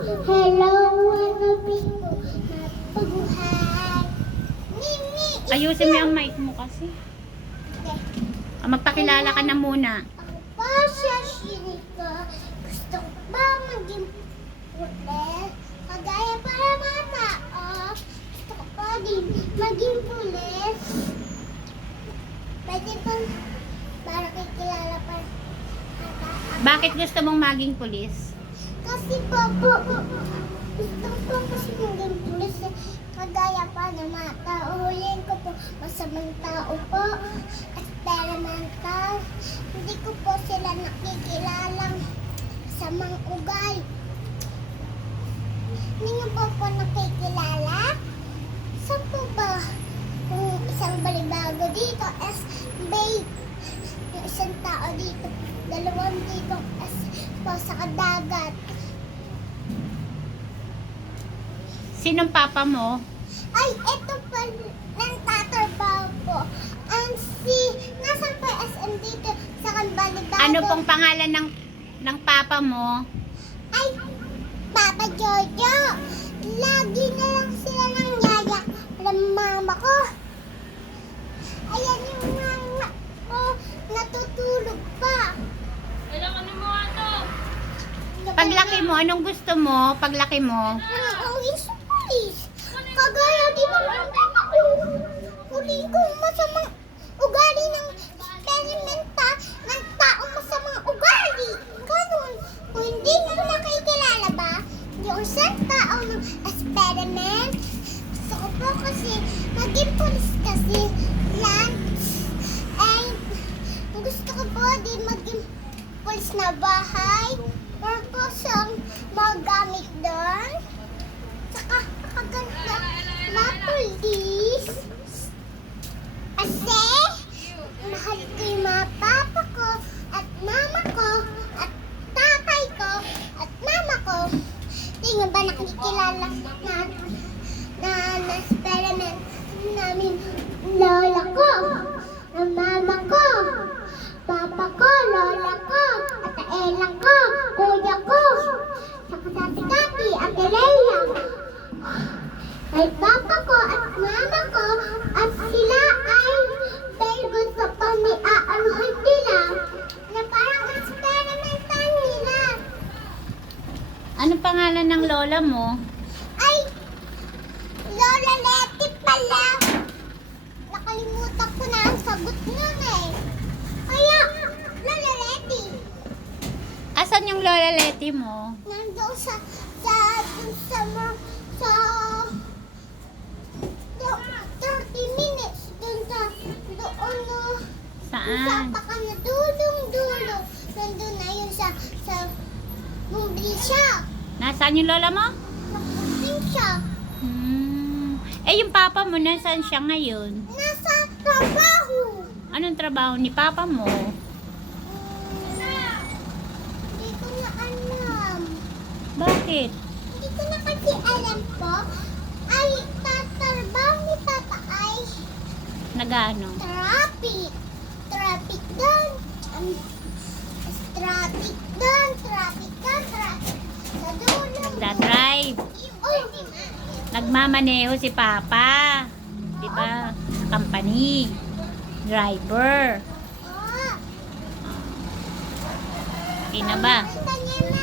Hello, mga people. Napaguhay. Mimi. Ayusin mo yung mic mo kasi. Magpakilala ka na muna. Ako po siya, Shirika. Gusto ko ba maging pulis? Kagaya para mga tao. Gusto ko pa din maging pulis. Pwede pa para kikilala pa. Bakit gusto mong maging pulis? Kasi po, gusto ko po kasi maging pulis. Kagaya pa ng mga tao. Huliin ko po masamang tao po. Experimental. Hindi ko po sila nakikilalang sa mga ugal. Hindi niyo po nakikilala? Saan po ba? Yung isang balibago dito, S-Babe. Yung isang tao dito, dalawang dito, S po sa kadagat. Sinong papa mo? Ay, ito pa ng tatrabaho po. Ang nasan po yung SM dito sa Balibago? Ano pong pangalan ng papa mo? Ay, Papa Jojo. Lagi na lang sila ng yaya ng mama ko. Ayan yung mama ko, natutulog pa. Paglaki mo, anong gusto mo? Paglaki mo? Ang sa pulis. Kagaya din naman ako. Huli ko masamang ugali ng eksperimenta ng taong masamang ugali. Ganun. Kung hindi nyo nakikilala ba, yung isang tao ng experiment, gusto ko po kasi maging pulis kasi lunch. And gusto ko po din maging pulis na bahay. Tapos ang mga gamit doon. Saka nakaganda na pulis. Kasi mahal ko yung mga papa ko at mama ko at tatay ko at mama ko. Hindi nga ba nakikilala na experiment namin lola ko, na mama ko, papa ko, lola ko, at ela ko, kuya ko, saka tati Kati, ate Leia. Ay papa ko at mama ko at sila ay very good sa pamiaanuhan nila na parang experimental nila. Ano pangalan ng lola mo? Ay, Lola Leti pala. Nakalimutan ko na ang sagot nun eh. Kaya, Lola Leti, Asan yung lola Leti mo? nandoon sa 30 minutes dun sa doon no. Saan? Sa ka na dulong-dulo. Nandun na yun sa probinsya. Nasaan yung lola mo? Sa probinsya. Eh, yung papa mo, nasaan siya ngayon? Nasa trabaho. Anong trabaho ni papa mo? Hindi ko na alam. Bakit? Hindi ko na kasi alam po. Ay, tatrabaho ni Papa ay Nagano? traffic. Traffic doon. Traffic doon. Traffic doon. Traffic sa dulo. Nagdadrive. Oh, Nagmamaneho si papa. Di ba? Sa company. Driver. oh. Okay na ba? Ganda niya na.